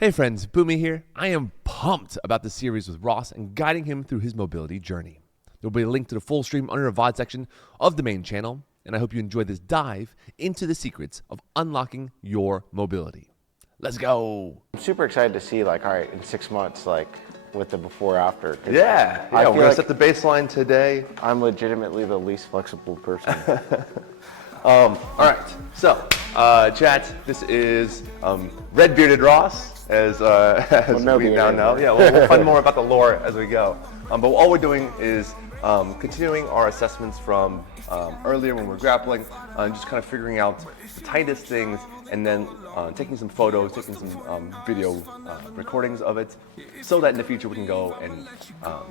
Hey friends, Boomy here. I am pumped about the series with Ross and guiding him through his mobility journey. There will be a link to the full stream under the VOD section of the main channel, and I hope you enjoy this dive into the secrets of unlocking your mobility. Let's go. I'm super excited to see, like, all right, in 6 months, like, with the before after. Yeah, we're gonna set the baseline today. I'm legitimately the least flexible person. All right, so chat, this is Red Bearded Ross, as we now know. Yeah, we'll find more about the lore as we go. But all we're doing is continuing our assessments from earlier when we were grappling, and just kind of figuring out the tightest things, and then taking some photos, taking some video recordings of it, so that in the future we can go and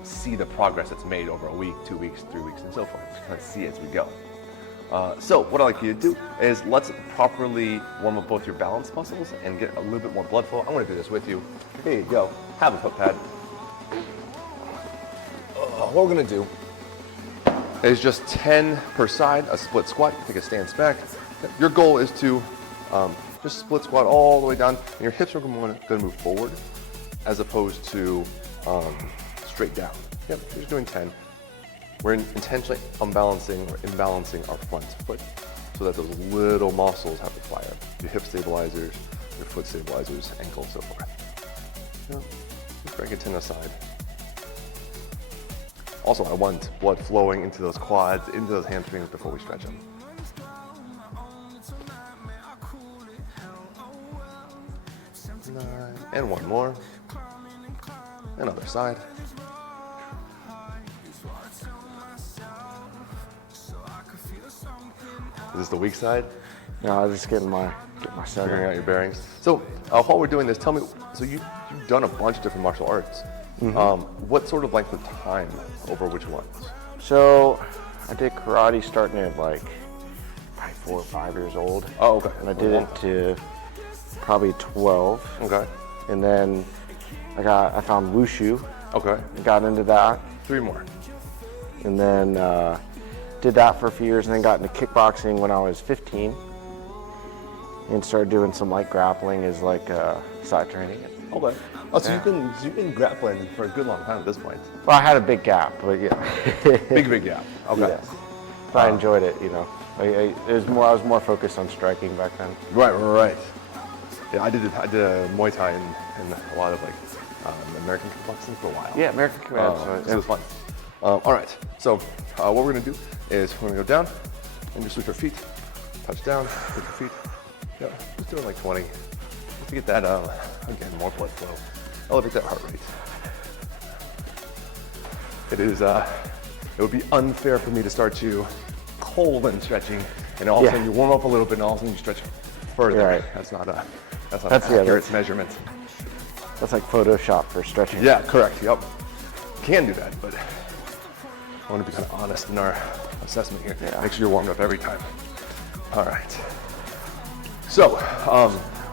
see the progress that's made over a week, 2 weeks, 3 weeks, and so forth. Just kind of see as we go. So what I'd like you to do is let's properly warm up both your balance muscles and get a little bit more blood flow. I'm going to do this with you. Here you go. Have a foot pad. What we're going to do is just 10 per side, a split squat. Take a stance back. Your goal is to just split squat all the way down. And your hips are going to move forward as opposed to straight down. Yep, you're just doing 10. We're intentionally unbalancing or imbalancing our front foot so that those little muscles have to fire. Your hip stabilizers, your foot stabilizers, ankle, and so forth. Just break it 10 aside. Also, I want blood flowing into those quads, into those hamstrings before we stretch them. And one more. Another side. Is this the weak side? No, I was just getting my center. Figuring out your bearings. So while we're doing this, tell me, so you've done a bunch of different martial arts. What sort of length of time over which ones? So I did karate starting at like probably 4 or 5 years old. Oh, okay. And I did it to probably 12. Okay. And then I found wushu. Okay. Got into that. 3 more. And then did that for a few years, and then got into kickboxing when I was 15, and started doing some light grappling as like side training. Okay. Oh, so you've been grappling for a good long time at this point. Well, I had a big gap, but yeah. Big gap. Okay. Yes. But I enjoyed it, you know. I was more focused on striking back then. Right. Yeah, I did Muay Thai and a lot of like American kickboxing for a while. Yeah, American kickboxing. So it was fun. All right. So what we're gonna do is we're gonna go down and just switch our feet, touch down, switch your feet. Yeah, just doing like 20. Just to get that again, more blood flow. Elevate that heart rate. It would be unfair for me to start you cold and stretching, and all of a sudden you warm up a little bit, and all of a sudden you stretch further. Right. That's not an accurate measurement. That's like Photoshop for stretching. Yeah, correct. Yep. Can do that, but I want to be kind of honest in our assessment here. Yeah. Make sure you're warmed up every time. All right. So,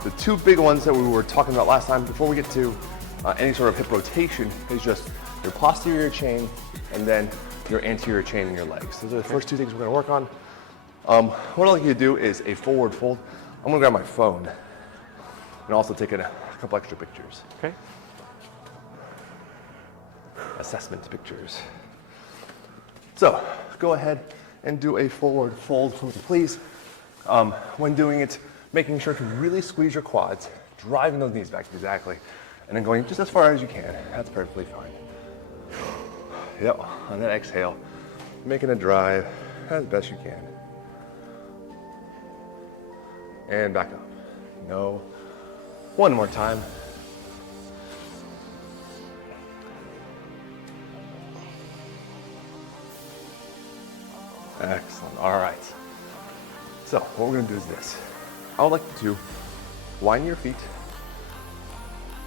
the 2 big ones that we were talking about last time, before we get to any sort of hip rotation, is just your posterior chain and then your anterior chain in your legs. Those are the first 2 things we're going to work on. What I'd like you to do is a forward fold. I'm going to grab my phone and also take a couple extra pictures. Okay. Assessment pictures. So go ahead and do a forward fold, please. When doing it, making sure to really squeeze your quads, driving those knees back exactly, and then going just as far as you can. That's perfectly fine. Yep, on that exhale, making a drive as best you can. And back up. No. One more time. Excellent. All right. So what we're going to do is this. I would like you to line your feet,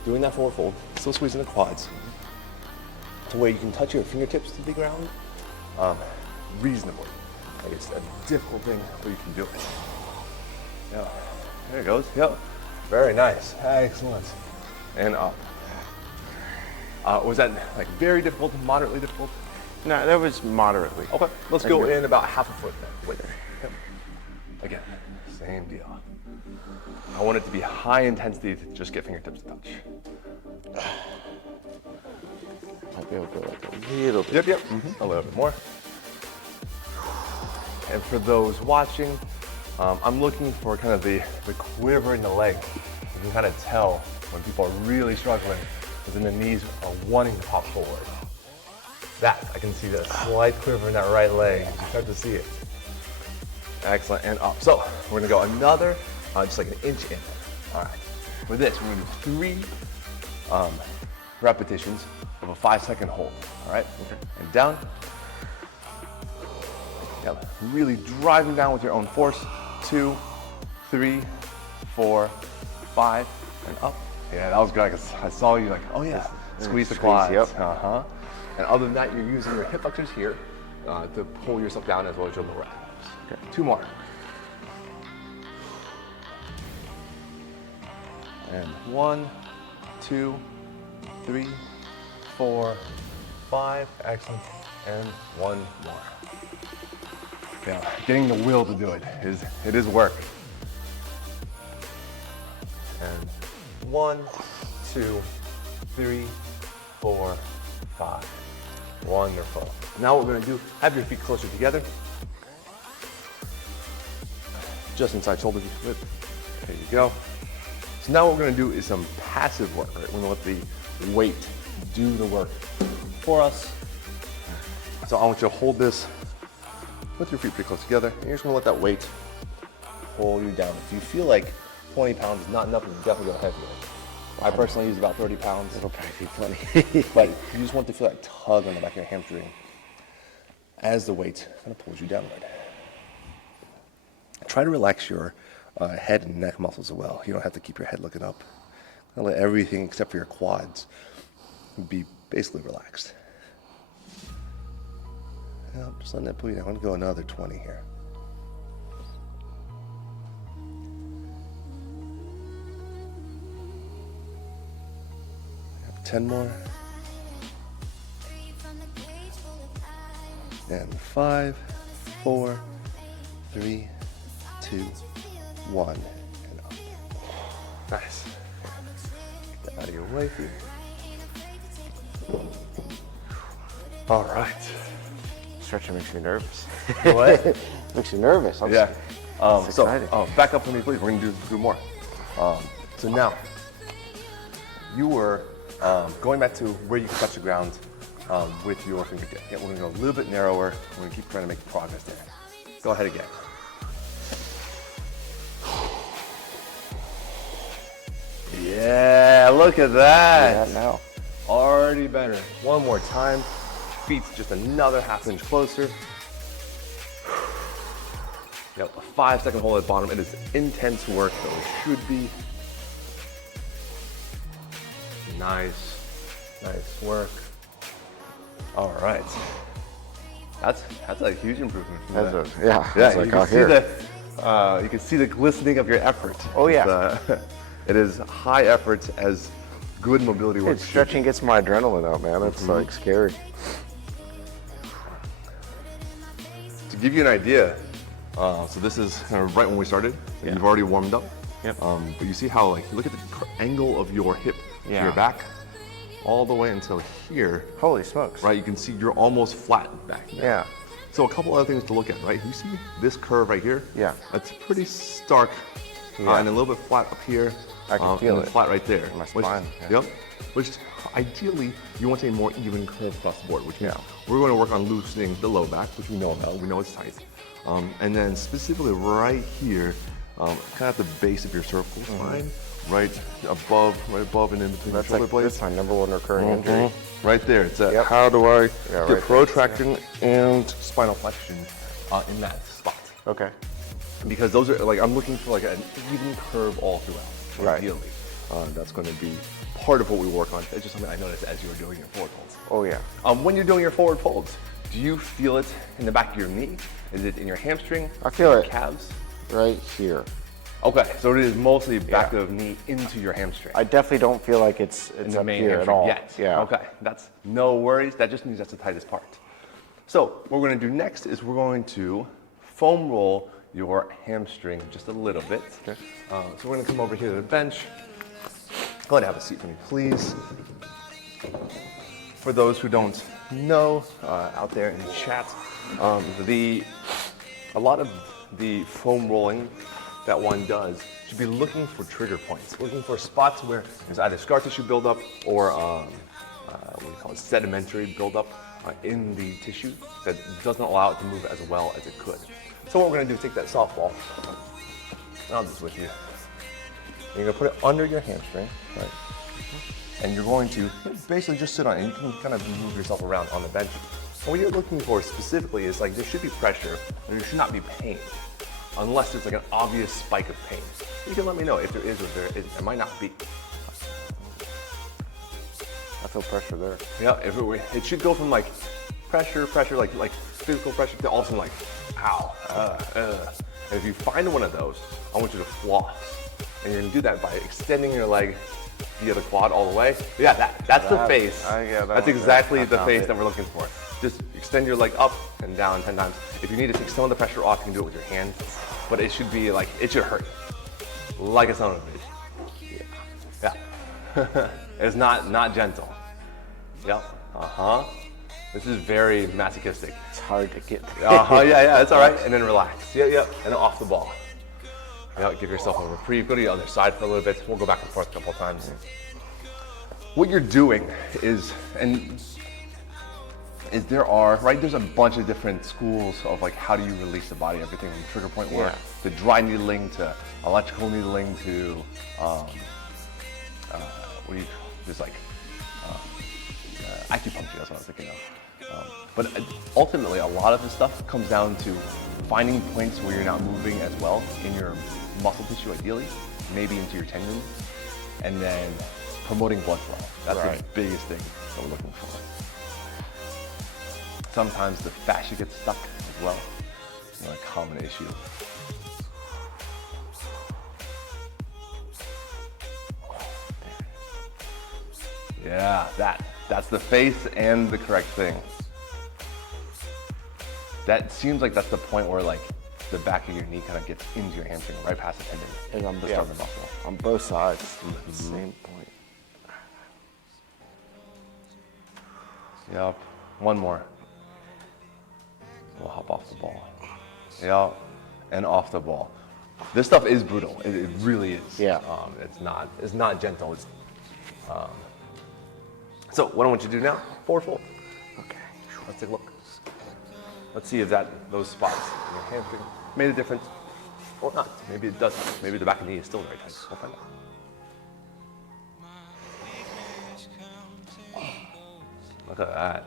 doing that forward fold, still squeezing the quads, to where you can touch your fingertips to the ground reasonably. Like it's a difficult thing, but you can do it. Yeah. There it goes. Yep. Very nice. Excellent. And up. Was that like very difficult, moderately difficult? No, that was moderately. Okay, let's go in about half a foot then. Wait. Yep. Again, same deal. I want it to be high intensity to just get fingertips to touch. Might be able to go like a little bit. Yep. A little bit more. And for those watching, I'm looking for kind of the quiver in the leg. You can kind of tell when people are really struggling, because then the knees are wanting to pop forward. That, I can see the slight quiver in that right leg. You can start to see it. Excellent, and up. So, we're gonna go another, just like an inch in. All right, for this, we're gonna do 3 repetitions of a 5-second hold, all right? And down. Yep. Really driving down with your own force. 2, 3, 4, 5, and up. Yeah, that was good. I saw you like, oh yeah, squeeze the quads. Yep. And other than that, you're using your hip flexors here to pull yourself down as well as your lower abs. Okay. 2 more. And 1, 2, 3, 4, 5. Excellent. And 1 more. Yeah, getting the will to do it is work. And 1, 2, 3, 4, 5. Wonderful. Now what we're gonna do, have your feet closer together. Just inside shoulder width. There you go. So now what we're gonna do is some passive work, right? We're gonna let the weight do the work for us. So I want you to hold this with your feet pretty close together, and you're just gonna let that weight pull you down. If you feel like 20 pounds is not enough, you definitely go heavier. I personally use about 30 pounds. It'll probably be plenty. But you just want to feel that tug on the back of your hamstring as the weight kind of pulls you downward. Try to relax your head and neck muscles as well. You don't have to keep your head looking up. Let everything except for your quads be basically relaxed. Yep, just letting that pull you down. I'm gonna go another 20 here. Yep, 10 more. And 5, 4, 3, 2, 1, and up. Nice. Get that out of your way here. All right. Stretching makes me nervous. What? Makes you nervous. Yeah. It's exciting. Back up for me, please. We're gonna do more. So now, you were going back to where you can touch the ground with your fingertip. Yeah, we're gonna go a little bit narrower. We're gonna keep trying to make progress there. Go ahead again. Yeah, look at that. Yeah, now. Already better. One more time. Feet just another ½ inch closer. Yep, a 5-second hold at the bottom. It is intense work, though it should be. Nice, nice work. All right. That's a huge improvement. Yeah, Yeah, like you can see the glistening of your effort. Oh yeah. It is high effort as good mobility work. Stretching gets my adrenaline out, man. It's like scary. To give you an idea, so this is kind of right when we started. Yeah. You've already warmed up. Yep. But you see how, like, look at the angle of your hip to your back, all the way until here. Holy smokes. Right, you can see you're almost flat back now. Yeah. So a couple other things to look at, right? You see this curve right here? Yeah. That's pretty stark, and a little bit flat up here. I can feel and it. flat right there. My spine. Yep. Which ideally you want a more even curve across the board, which means we're going to work on loosening the low back, which we know about. We know it's tight. And then specifically right here, kind of at the base of your cervical spine, right above and in between the shoulder blades. That's my #1 recurring injury. Right there. It's a, how do I get right protraction and spinal flexion in that spot. Okay. Because those are, like, I'm looking for like an even curve all throughout. Right. Ideally, that's going to be part of what we work on. It's just something I noticed as you were doing your forward folds. Oh yeah. When you're doing your forward folds, do you feel it in the back of your knee? Is it in your hamstring? I feel your it calves. right here. Okay, so it is mostly back of knee into your hamstring. I definitely don't feel like it's in the up main here at hamstring all. yet. Yeah. Okay, that's no worries. That just means that's the tightest part. So what we're going to do next is we're going to foam roll your hamstring just a little bit. Okay. So we're gonna come over here to the bench. Go ahead and have a seat for me, please. For those who don't know, out there in the chat, a lot of the foam rolling that one does should be looking for trigger points, looking for spots where there's either scar tissue buildup or what do you call it, sedimentary buildup in the tissue that doesn't allow it to move as well as it could. So what we're gonna do is take that softball, and I'll do this with you. And you're gonna put it under your hamstring, right? And you're going to basically just sit on it, and you can kind of move yourself around on the bench. And what you're looking for specifically is like there should be pressure, and there should not be pain, unless there's like an obvious spike of pain. You can let me know if there is or there isn't. There might not be. I feel pressure there. Yeah, it should go from like pressure, like physical pressure to all of a sudden like, ow, And if you find one of those, I want you to floss. And you're gonna do that by extending your leg via the quad all the way. Yeah, that's the face. That's exactly the face that we're looking for. Just extend your leg up and down 10 times. If you need to take some of the pressure off, you can do it with your hands. But it should be like, it should hurt. Like a son of a bitch. Yeah. It's not gentle. Yep. This is very masochistic. It's hard to get. Yeah, it's all right. And then relax. Yeah. And then off the ball. Yeah, give yourself a reprieve. Go to the other side for a little bit. We'll go back and forth a couple of times. What you're doing is there's a bunch of different schools of like how do you release the body, everything from trigger point work to dry needling to electrical needling to acupuncture, that's what I was thinking of. But ultimately, a lot of the stuff comes down to finding points where you're not moving as well in your muscle tissue, ideally, maybe into your tendons, and then promoting blood flow. That's the biggest thing that we're looking for. Sometimes the fascia gets stuck as well, a common issue. Yeah, that's the face and the correct thing. That seems like that's the point where like the back of your knee kind of gets into your hamstring, right past the tendon. And on the sternum muscle. On both sides, same point. Yep, one more. We'll hop off the ball. Yep, and off the ball. This stuff is brutal, it really is. Yeah. It's not gentle. So what I want you to do now, forward fold. Okay. Let's take a look. Let's see if those spots in your hamstring made a difference or not. Maybe it doesn't. Maybe the back of the knee is still very tight. We'll find out. Look at that.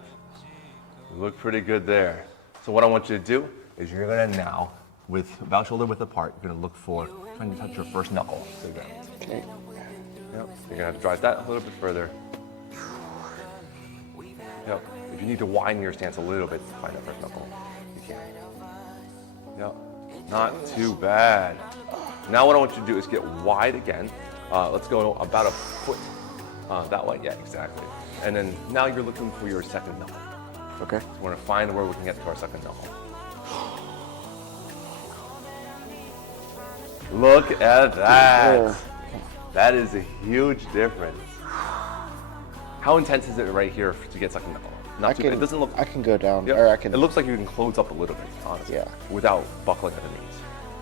You look pretty good there. So what I want you to do is you're gonna now, with about shoulder width apart, you're gonna look for trying to touch your first knuckle to the ground. Okay. Yep. You're gonna have to drive that a little bit further. Yep. If you need to widen your stance a little bit to find that first knuckle, you can. Yep. Not too bad. Now what I want you to do is get wide again. Let's go about a foot that way. Yeah, exactly. And then now you're looking for your second knuckle. Okay. So we're gonna find where we can get to our second knuckle. Look at that. That is a huge difference. How intense is it right here to get second knuckle? Not too bad. It doesn't look. I can go down, Yep. or I can. It looks like you can close up a little bit, honestly. Yeah. Without buckling at the knees.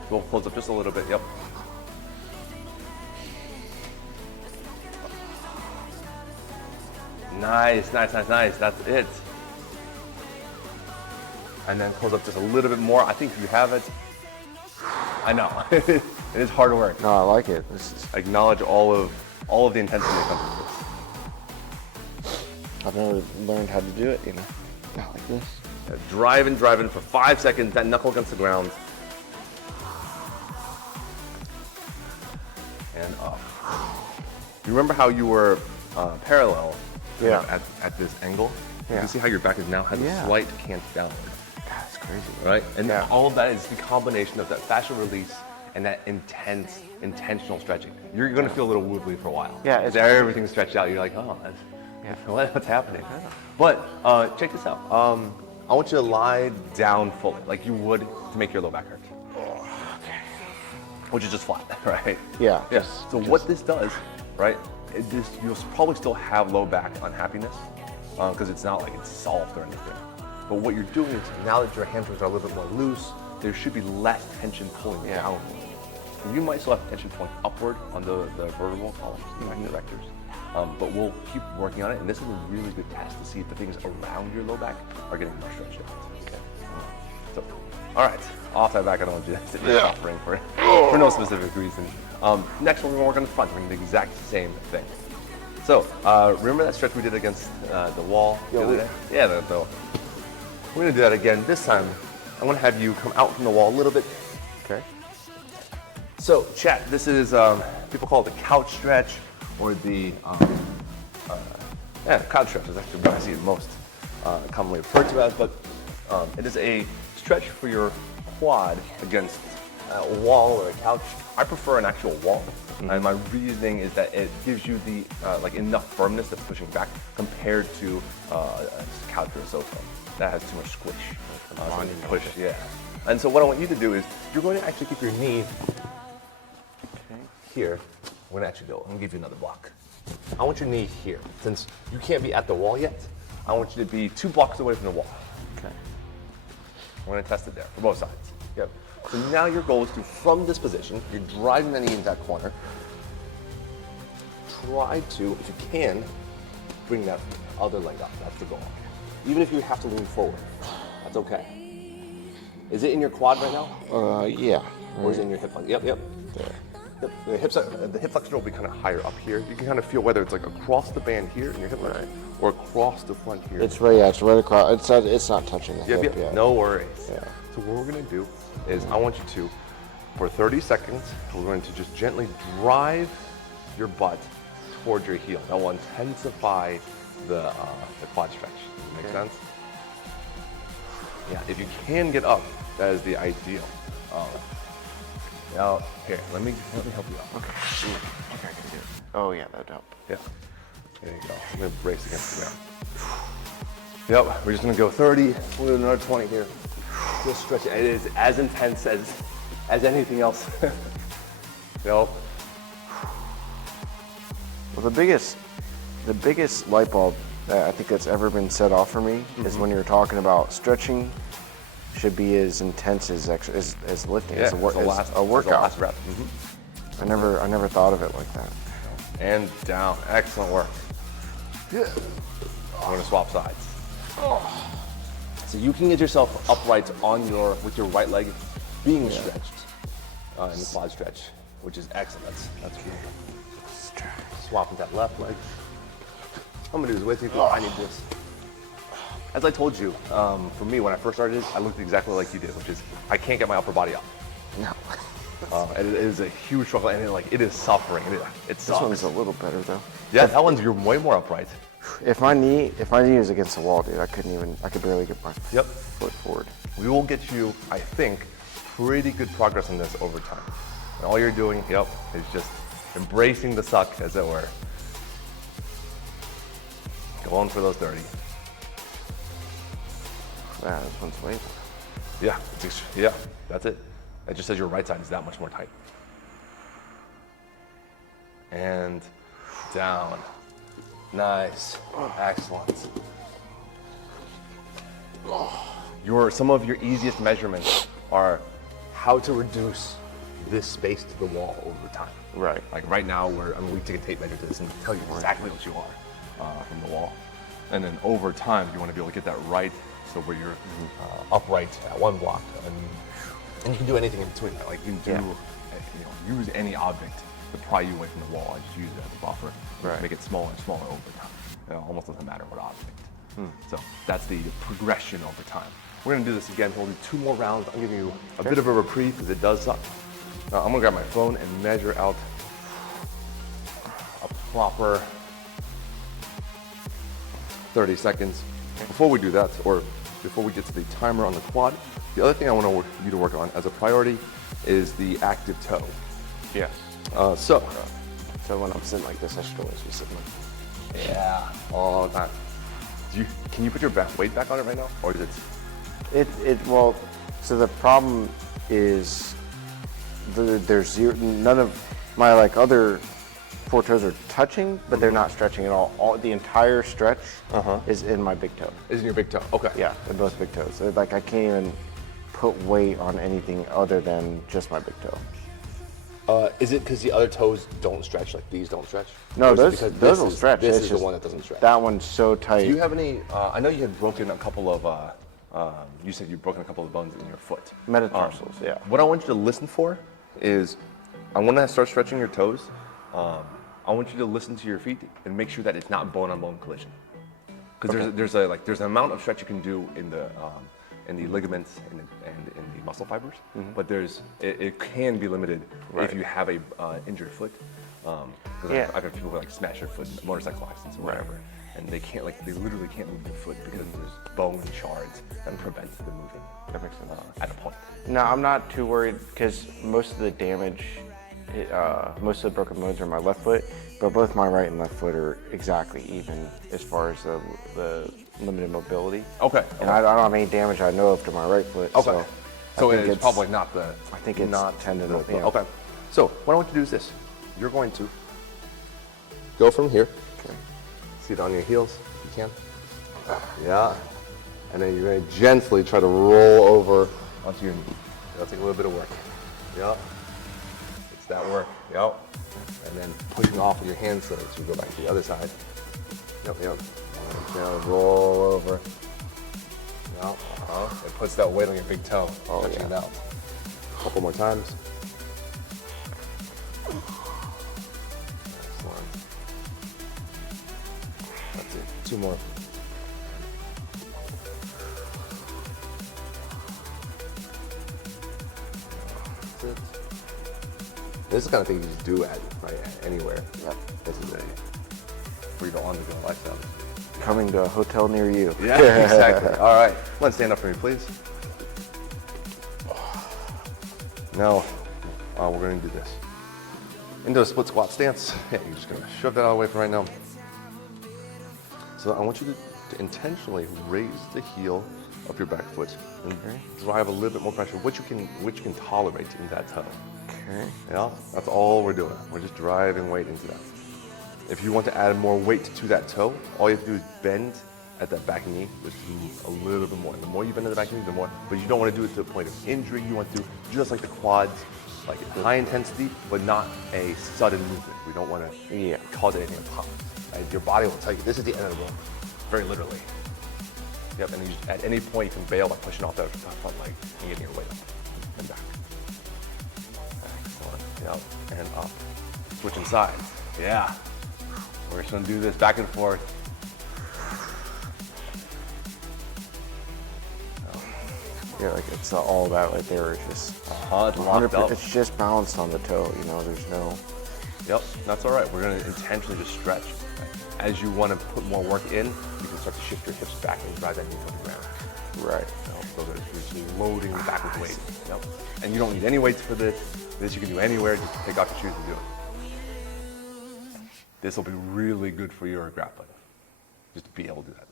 We'll close up just a little bit. Yep. Nice. That's it. And then close up just a little bit more. I think you have it. I know. It is hard work. No, I like it. This is. Acknowledge all of the intensity that comes with this. I've never learned how to do it, not like this. Driving for 5 seconds, that knuckle against the ground. And up. You remember how you were parallel at this angle? Yeah. You see how your back is now has a slight cant downward. That's crazy. Right? And all of that is the combination of that fascial release and that intentional stretching. You're gonna feel a little wobbly for a while. Yeah, it's everything's stretched out. You're like, oh, what's happening? But check this out. I want you to lie down fully, like you would to make your low back hurt. which is just flat, right? Yeah. Yeah. So what this does, right? You'll probably still have low back unhappiness because it's not like it's solved or anything. But what you're doing is now that your hamstrings are a little bit more loose, there should be less tension pulling down. You might still have tension pulling upward on the vertebral columns, the vectors. But we'll keep working on it, and this is a really good test to see if the things around your low back are getting more stretched out. Okay. So, all right, off that back, I don't want you to sit there suffering for no specific reason. Next, we're going to work on the front. We're going to do the exact same thing. So, remember that stretch we did against the wall the other day? Yeah, we're going to do that again. This time, I'm going to have you come out from the wall a little bit. Okay. So, chat, this is, people call it the couch stretch or the, couch stretch is actually what I see it most commonly referred to as, but it is a stretch for your quad against a wall or a couch. I prefer an actual wall, and my reasoning is that it gives you the like enough firmness that's pushing back compared to a couch or a sofa. That has too much squish. Push, yeah. And so what I want you to do is you're going to actually keep your knee here. I'm going to actually go. I'm going to give you another block. I want your knee here. Since you can't be at the wall yet, I want you to be 2 blocks away from the wall. Okay. I'm going to test it there for both sides. Yep. So now your goal is to, from this position, you're driving the knee into that corner. Try to, if you can, bring that other leg up. That's the goal. Even if you have to lean forward, that's okay. Is it in your quad right now? Yeah. Or is it in your hip flexor? Yep. There. Yep. The hip flexor will be kind of higher up here. You can kind of feel whether it's like across the band here in your hip flexor or across the front here. It's right across. It's not touching the hip yet. No worries. Yeah. So what we're going to do is I want you to, for 30 seconds, we're going to just gently drive your butt towards your heel. That will intensify the quad stretch. Make sense? Yeah, if you can get up, that is the ideal. Now, here, let me help you out. Okay. Okay, I can do it. Oh yeah, that'd help. Yeah. There you go. I'm gonna brace against the ground. Yep, we're just gonna go 30. We'll do another 20 here. Just stretch it. It is as intense as anything else. Well, the biggest light bulb that I think that's ever been set off for me is when you're talking about stretching should be as intense as lifting, as a workout. The last rep. I never thought of it like that. And down. Excellent work. Yeah. I'm gonna swap sides. So you can get yourself upright with your right leg being stretched in the quad stretch, which is excellent. That's cool. Swap with that left leg. I'm gonna do this with you. I need this. As I told you, for me, when I first started, I looked exactly like you did, which is I can't get my upper body up. No. And it is a huge struggle, and it is suffering. It sucks. This one's a little better though. Yeah, that one's you're way more upright. If my knee was against the wall, dude, I could barely get my foot forward. We will get you, I think, pretty good progress on this over time. And all you're doing, is just embracing the suck, as it were. Going for those 30. Wow, this one's way. Yeah, that's it. That just says your right side is that much more tight. And down. Nice. Excellent. Some of your easiest measurements are how to reduce this space to the wall over time. Right. Like right now, we take a tape measure to this and tell you exactly what you are from the wall. And then over time, you want to be able to get that right, so where you're upright at one block, and you can do anything in between that. Like you can do, use any object to pry you away from the wall and just use it as a buffer. Right. Make it smaller and smaller over time. It almost doesn't matter what object. So that's the progression over time. We're gonna do this again. We'll do 2 more rounds. I'll give you a bit of a reprieve because it does suck. I'm gonna grab my phone and measure out a proper 30 seconds. Before we do that, or before we get to the timer on the quad, the other thing I want you to work on as a priority is the active toe. Yeah. So when I'm sitting like this, I should always be sitting like this. Yeah, all the time. Can you put your weight back on it right now, or is it? Well, so the problem is there's none of my like other 4 toes are touching, but they're not stretching at all. The entire stretch is in my big toe. Is in your big toe? Okay. Yeah, in both big toes. Like I can't even put weight on anything other than just my big toe. Is it because the other toes don't stretch, like these don't stretch? No, those will stretch. This is the one that doesn't stretch. That one's so tight. Do you have any, I know you had broken a couple of, you said you've broken a couple of bones in your foot. Metatarsals, yeah. What I want you to listen for is, I want to start stretching your toes. I want you to listen to your feet and make sure that it's not bone-on-bone collision. Because there's an amount of stretch you can do in the ligaments and in the muscle fibers, but it can be limited if you have a injured foot. I've had people who like smash their foot in motorcycle accidents or whatever, and they literally can't move their foot because there's bone shards that prevent them moving. That makes sense. At a point. No, I'm not too worried because most of the damage, most of the broken bones are my left foot, but both my right and left foot are exactly even as far as the limited mobility. Okay. And I don't have any damage I know of to my right foot. Okay. So it's probably not the. I think it's not tendon. Okay. So what I want you to do is this. You're going to go from here. Okay. Sit on your heels if you can. Yeah. And then you're going to gently try to roll over onto your knee. That'll take a little bit of work. Yep. It's that work. Yep. And then pushing off with your hands so you go back to the other side. Yep. And roll over. Yep. It puts that weight on your big toe. Touching it out. A couple more times. Excellent. That's it. 2 more. That's it. This is the kind of thing you just do at anywhere. Yep. This is where you don't want to go lifestyle. Coming to a hotel near you. Yeah, exactly. All right. Let's stand up for me, please. Now, we're going to do this. Into a split squat stance. Yeah, you're just going to shove that out of the way for right now. So I want you to intentionally raise the heel of your back foot and drive a little bit more pressure, which you can tolerate in that toe. Okay. Yeah, that's all we're doing. We're just driving weight into that. If you want to add more weight to that toe, all you have to do is bend at that back knee just a little bit more. And the more you bend at the back knee, the more. But you don't want to do it to a point of injury. You want to do just like the quads, like high intensity, but not a sudden movement. We don't want to cause anything to pop. Right? Your body will tell you this is the end of the road, very literally. Yep, and at any point you can bail by pushing off that front leg and getting your weight up and back. Excellent. Yep, and up. Switching sides. Yeah. We're just gonna do this back and forth. Yeah, like it's all that right there. It's just it's locked up. It's just balanced on the toe. You know, there's no. Yep, that's all right. We're gonna intentionally just stretch. As you want to put more work in, you can start to shift your hips back and drive that knee to the ground. Right. So that you're just loading back with weight. Yep. And you don't need any weights for this. This you can do anywhere. Just take off your shoes and do it. This will be really good for your grappling. Just to be able to do that.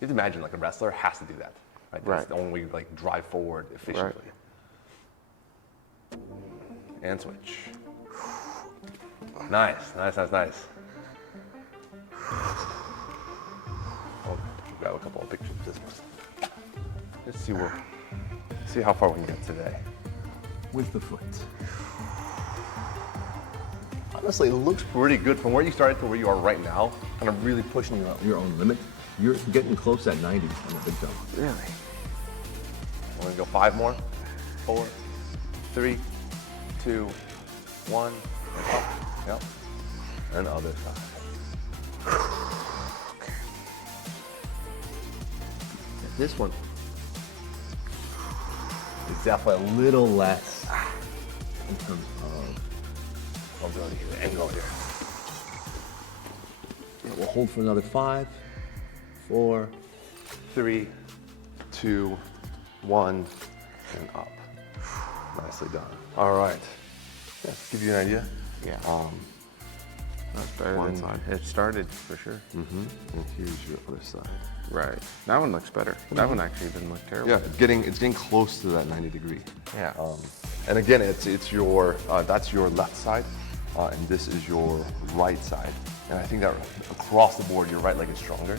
You have to imagine like a wrestler has to do that. Right. That's the only way you like drive forward efficiently. Right. And switch. Nice. I'll grab a couple of pictures of this one. Let's see how far we can get today. With the foot. Honestly, it looks pretty good from where you started to where you are right now. Kind of really pushing your own limit. You're getting close at 90 on the big toe. Really? We're gonna go 5 more. 4, 3, 2, 1. And up. Yep. And other side. Okay. This one is definitely a little less in terms of ability to angle here. Yeah, we'll hold for another 5, 4, 3, 2, 1, and up. Nicely done. All right. Yeah, give you an idea. Yeah. That's better One than side. it started for sure. Mm-hmm. And here's your other side. Right. That one looks better. That one actually didn't look terrible. Yeah, it's getting close to that 90 degree. Yeah. And again, it's your that's your left side, and this is your right side. And I think that across the board, your right leg is stronger.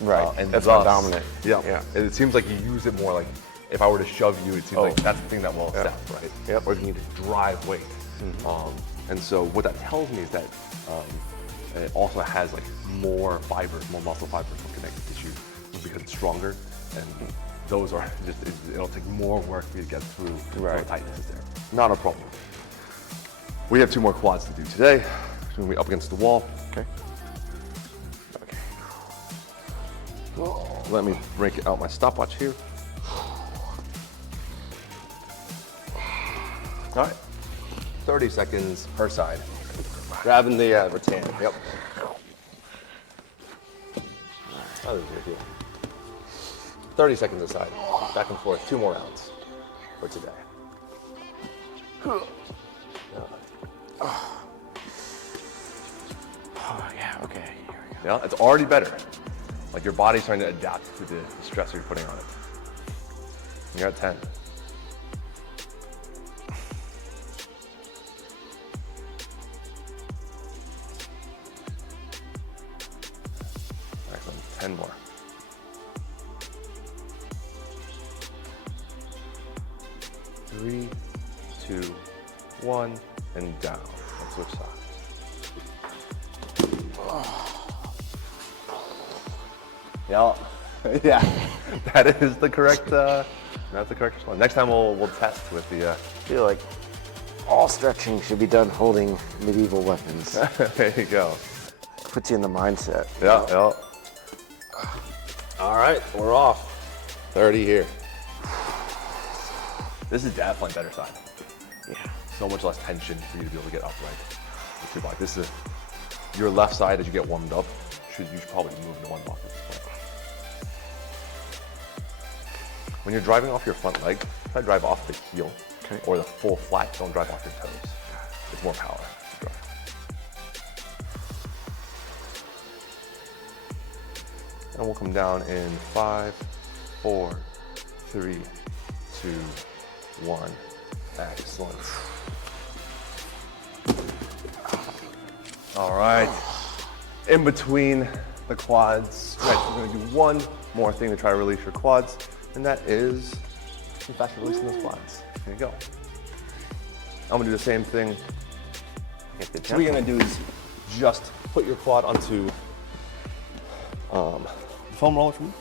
Right. And that's more dominant. Yeah. It seems like you use it more. Like if I were to shove you, it seems like that's the thing that will accept, right? Yep. Or if you need to drive weight. And so what that tells me is that it also has like more fibers, more muscle fibers, more connective tissue because it's stronger. And those are just, it'll take more work for you to get through the tightness is there. Not a problem. We have 2 more quads to do today. So we're gonna be up against the wall. Okay. Let me break out my stopwatch here. All right, 30 seconds per side. Grabbing the rattan, yep. Oh, this is 30 seconds aside, back and forth, 2 more rounds for today. Oh, yeah, okay, here we go. Yeah, it's already better. Like your body's trying to adapt to the stress you're putting on it. You're at 10. Excellent, 10 more. 3, 2, 1, and down. Let's switch sides. Yeah, yeah, that is the correct. That's the correct response. Next time we'll test with the. I feel like all stretching should be done holding medieval weapons. There you go. Puts you in the mindset. Yeah, yeah. All right, we're off. 30 here. This is definitely better side. Yeah. So much less tension for you to be able to get upright with your body. This is your left side as you get warmed up. You should probably move to one off at this point. When you're driving off your front leg, try to drive off the heel or the full flat. Don't drive off your toes. It's more power to drive. And we'll come down in 5, 4, 3, 2, 1. Excellent. All right. In between the quads, right, we're gonna do one more thing to try to release your quads, and that is some fascia release in those quads. There you go. I'm gonna do the same thing. So what you're gonna do is just put your quad onto the foam roller for me.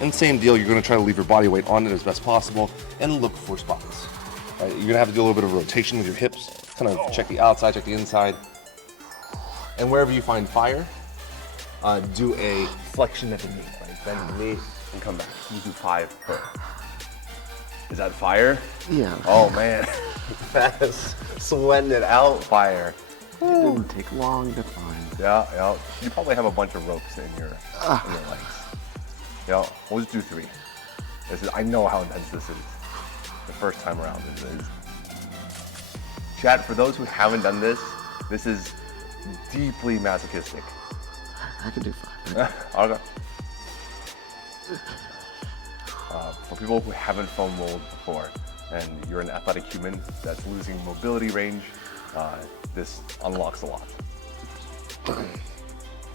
And same deal, you're gonna try to leave your body weight on it as best possible and look for spots. Right, you're gonna have to do a little bit of rotation with your hips, kind of check the outside, check the inside. And wherever you find fire, do a flexion at the knee, right? Bend the knee and come back. You do 5 per. Is that fire? Yeah. Oh man, that is sweating it out fire. It didn't take long to find. Yeah, yeah. You probably have a bunch of ropes in your legs. Yeah, we'll just do 3. I know how intense this is. The first time around it is. Chat, for those who haven't done this, this is deeply masochistic. I can do 5. Okay. For people who haven't foam rolled before, and you're an athletic human that's losing mobility range, this unlocks a lot.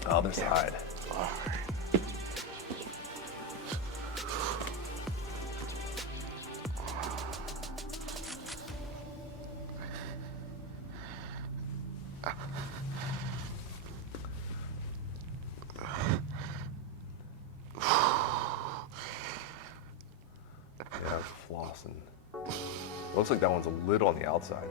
Other side. Flossing. Looks like that one's a little on the outside.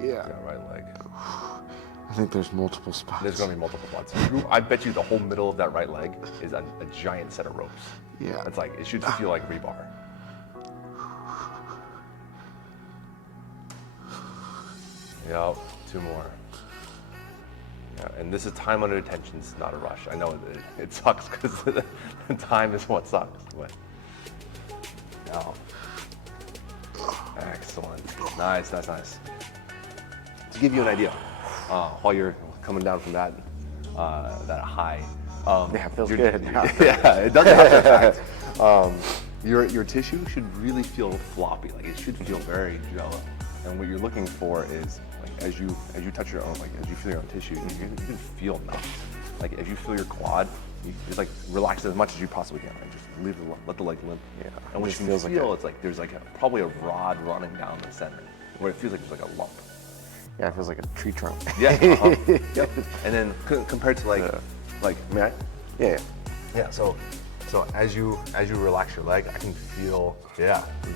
Yeah. That right leg. I think there's multiple spots. There's gonna be multiple spots. I bet you the whole middle of that right leg is a giant set of ropes. Yeah. It's like, it should feel like rebar. Yep, 2 more. Yeah, and this is time under tension, it's not a rush. I know it sucks because the time is what sucks, but. Oh. Excellent. Nice, nice, nice. To give you an idea, while you're coming down from that high, yeah, it feels good. Yeah, it does have an effect. Your tissue should really feel floppy, like it should feel very jello. And what you're looking for is like as you touch your own, like as you feel your own tissue, you can feel numb. Like as you feel your quad, you just like relax as much as you possibly can. Like just let the leg limp. Yeah. And what you can feel, it's like there's like probably a rod running down the center, where it feels like there's like a lump. Yeah, it feels like a tree trunk. Yeah. Yep. And then compared to like may I? Yeah. Yeah. So as you relax your leg, I can feel,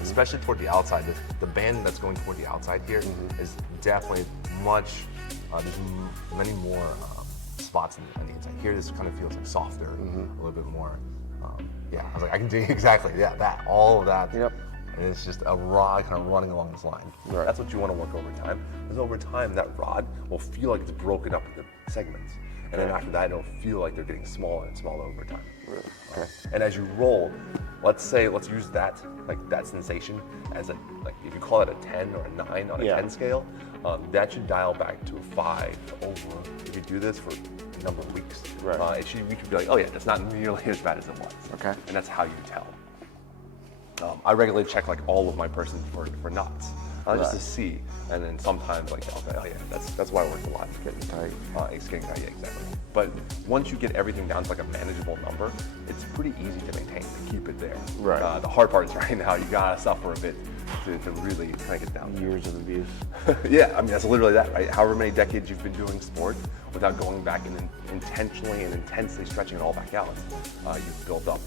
especially toward the outside, the band that's going toward the outside here is definitely much, there's many more spots on the inside. Here this kind of feels like softer, a little bit more, I was like, I can do exactly, all of that. Yep. And it's just a rod kind of running along this line. Right. That's what you want to work over time, because over time that rod will feel like it's broken up into segments. And then after that, it'll feel like they're getting smaller and smaller over time. Really? Okay. And as you roll, let's use that, like that sensation as like if you call it a 10 or a 9 on a 10 scale, that should dial back to a 5 over, if you do this for a number of weeks, you should be like, oh yeah, that's not nearly as bad as it was. Okay. And that's how you tell. I regularly check like all of my persons for knots, just to see, and then sometimes like, okay, oh yeah, that's why it works a lot. It's getting tight. It's getting tight, yeah, exactly. But once you get everything down to like a manageable number, it's pretty easy to maintain, to keep it there. Right. The hard part is right now, you gotta suffer a bit to really crank it down. Years of abuse. Yeah, I mean, that's literally that, right? However many decades you've been doing sport without going back and intentionally and intensely stretching it all back out, you've built up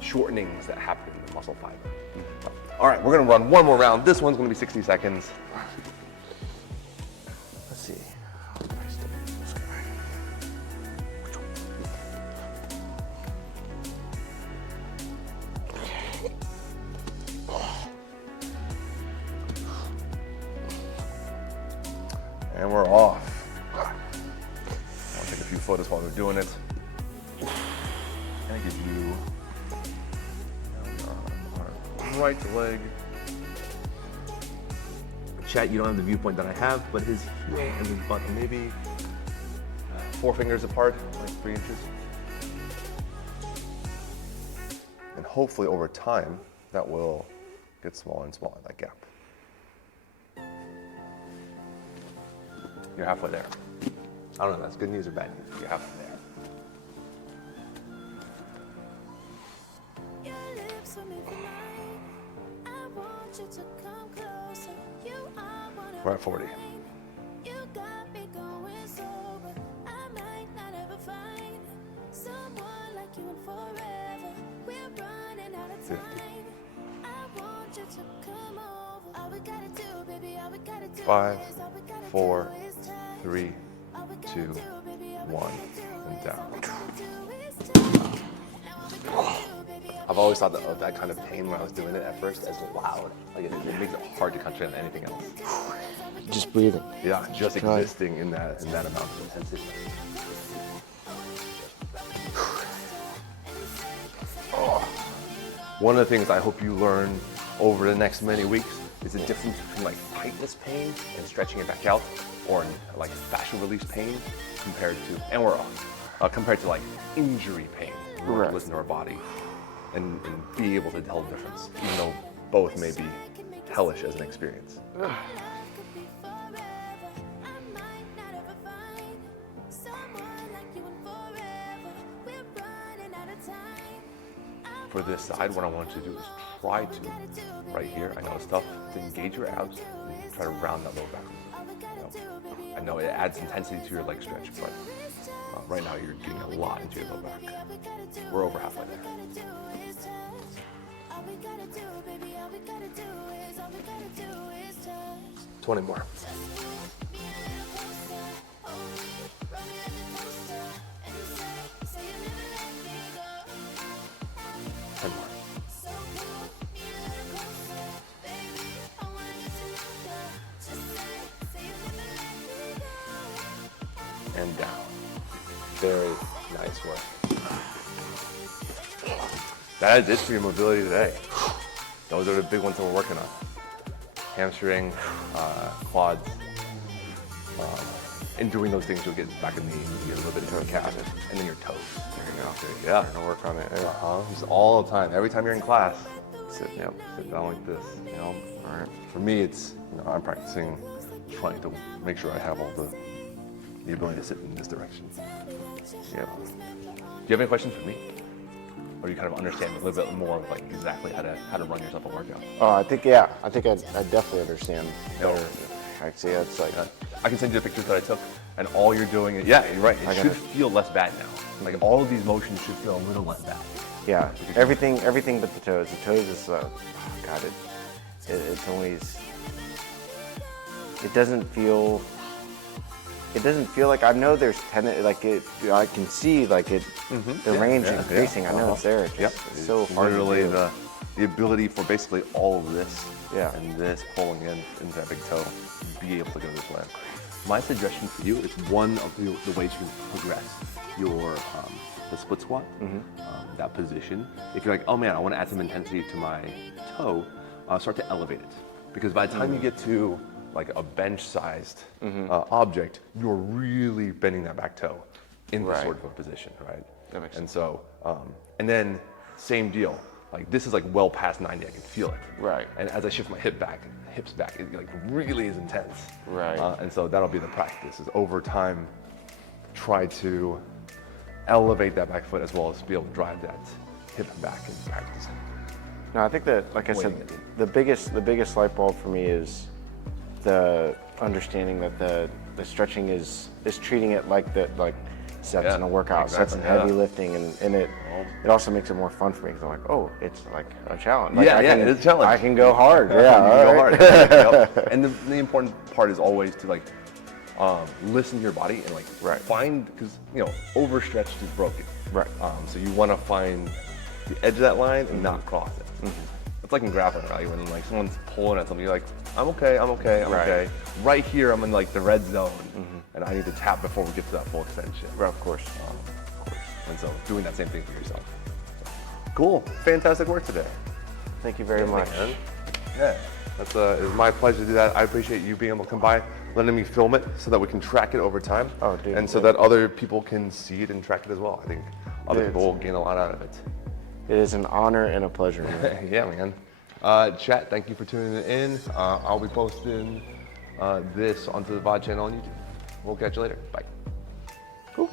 shortenings that happen in the muscle fiber. All right, we're gonna run one more round. This one's gonna be 60 seconds. Let's see. And we're off. I'll take a few photos while we're doing it. And give you our right leg. Chat, you don't have the viewpoint that I have, but his heel and his butt maybe 4 fingers apart, like 3 inches. And hopefully over time, that will get smaller and smaller, that gap. You're halfway there. I don't know if that's good news or bad news. You're halfway there. We're at 40. Five, 4, 3, 2, 1, and down. I've always thought that that kind of pain when I was doing it at first as loud. Like it makes it hard to concentrate on anything else. Just breathing. Yeah, just existing in that amount of intensity. One of the things I hope you learn over the next many weeks is the difference between like tightness pain and stretching it back out, or like fascial release pain compared to like injury pain. We're listen to our body and be able to tell the difference, even though both may be hellish as an experience. For this side, what I want you to do is try to, right here, I know it's tough, to engage your abs and try to round that lower back. I know it adds intensity to your leg stretch, but right now you're getting a lot into your low back. We're over halfway there. 20 more. 10 more. And down. Very nice work. That is it for your mobility today. Those are the big ones that we're working on. Hamstring, quads, And doing those things, you'll get back in the knee, you get a little bit into the calf, and then your toes. There you go. Yeah. Trying to work on it. Just all the time. Every time you're in class, Sit. sit down like this. You know. All right. For me, it's I'm practicing, trying to make sure I have all the ability to sit in this direction. Yep. Do you have any questions for me? Or do you kind of understand a little bit more of like exactly how to run yourself a workout? Oh, I think I definitely understand better. Actually, it's like I can send you the pictures that I took, and all you're doing is, you're right. It should feel less bad now. Like all of these motions should feel a little less bad. yeah, everything but the toes. The toes is God, it's always. It doesn't feel like I know there's like it. I can see like it. The range increasing. I know it's there. It's so hard to literally do. the ability for basically all of this and this pulling in into that big toe, be able to go this way. My suggestion for you is one of the ways you can progress your the split squat, that position. If you're like, oh man, I want to add some intensity to my toe, start to elevate it. Because by the time you get to like a bench-sized object, you're really bending that back toe in this sort of a position, right? That makes sense. And so, and then same deal. Like this is like well past 90, I can feel it. Right. And as I shift my hips back, it like really is intense. Right. And so that'll be the practice, is over time, try to elevate that back foot as well as be able to drive that hip back in practice. No, I think that, like I said, the biggest light bulb for me is the understanding that the stretching is treating it like sets in a workout, sets in heavy lifting, and it also makes it more fun for me because I'm like, oh, it's like a challenge. Like it is a challenge. I can go hard. You can go hard. Yep. And the important part is always to like listen to your body and like find, because overstretched is broken. Right. So you want to find the edge of that line and not cross it. It's like in grappling, right? When like someone's pulling at something, you're like, I'm okay. Okay. Right here, I'm in like the red zone, and I need to tap before we get to that full extension. Right, of course. And so doing that same thing for yourself. Cool. Fantastic work today. Thank you very much. Man. Yeah. It was my pleasure to do that. I appreciate you being able to come by, letting me film it so that we can track it over time. Oh, dude. And so that other people can see it and track it as well. I think other people will gain a lot out of it. It is an honor and a pleasure, man. Yeah, man. Chat, thank you for tuning in. I'll be posting this onto the VOD channel on YouTube. We'll catch you later. Bye. Cool.